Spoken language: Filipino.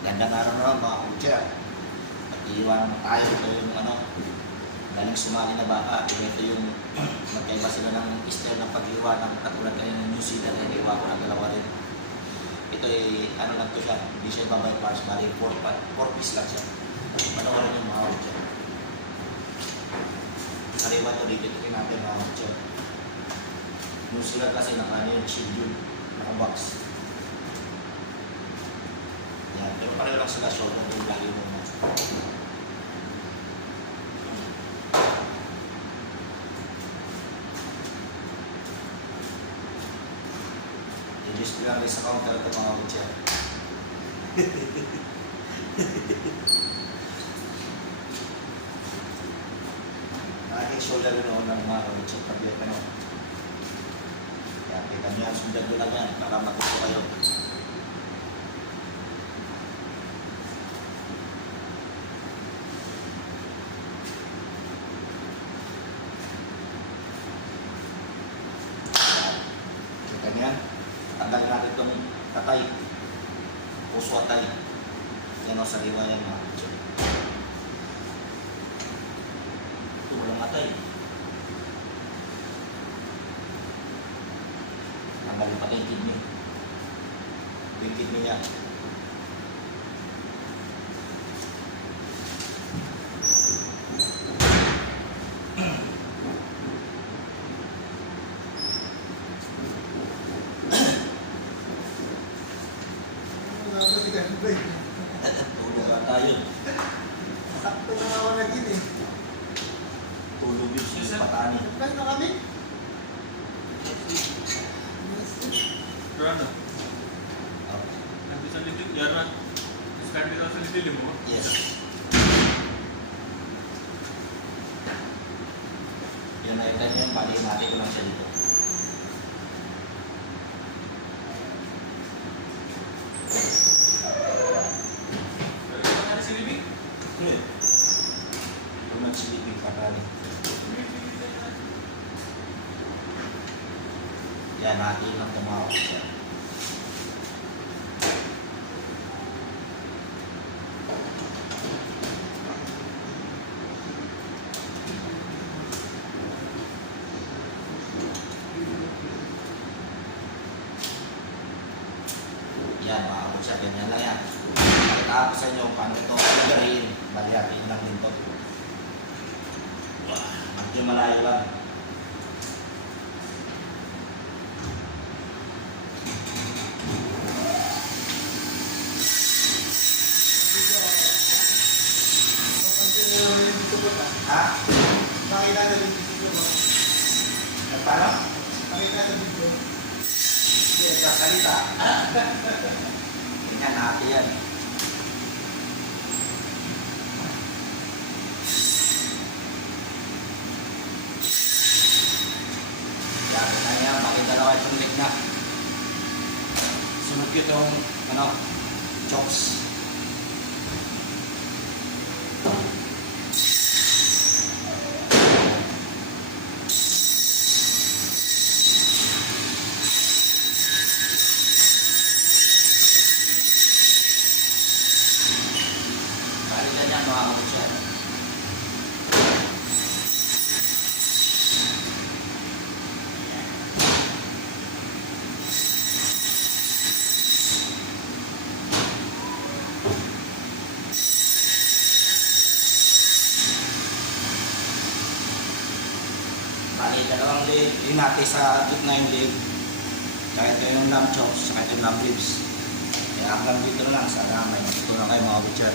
Gandang araw na mga kutsya. Mo tayo. Ito yung ano, galing sumali na baka. Ito yung magkaiba sila ng style ng pag-iwan ng katulad kanina ng New Zealand. Ay iwan ko ng dalawa rin. Ito ay ano lang to siya. Hindi siya babay parts. Bali, 4 piece lang siya. Panoorin yung mga kutsya. Kariwa to dito. Ito natin mga kutsya. New Zealand kasi naka ano yun, shield yun. Naka-box. Yan, pero pareho lang sila shoulder yung lagi mo. I-just ko lang sa counter ito mga kutya. Aking shoulder ako ng mga kutya pag yun ano. Kaya kita niyo yan, sundan ko lang yan para matuto kayo. Kita niyan. Tanggal natin itong tatay. Puso atay. Yan o, sariwa yan mga kutso. Ito walang atay. Yung kidney. Yung kidney niya. Tulog ata yun. Sakto na ako nagin eh. Tulog yun sa patani. Apply na kami? Ano? Nandun sa litil, Yaran. Discard dito sa litil mo. Yes. Yan na itan yun, palihin ko lang siya dito. Patani. Yan, natin lang tumawag siya. Yan, makakot siya. Ganyan lang yan. Pakita ko sa inyo paano ito garin. Balihatiin lang din to. Medyo malayo lang. Ha? Nakita na din dito? At paano? Nakita na dito. Hindi, sasalita. Tingnan natin. Yan, na yan. Dalawa itong leg na? Sunod ko itong, ano, chops. Balik ganyan mga kabutsa. Yung natin sa gitna yung leg. Kahit kayo yung lamb chops, kahit yung lamb ribs. Kaya hanggang dito lang, sana may matutunan kayo mga kabutsa.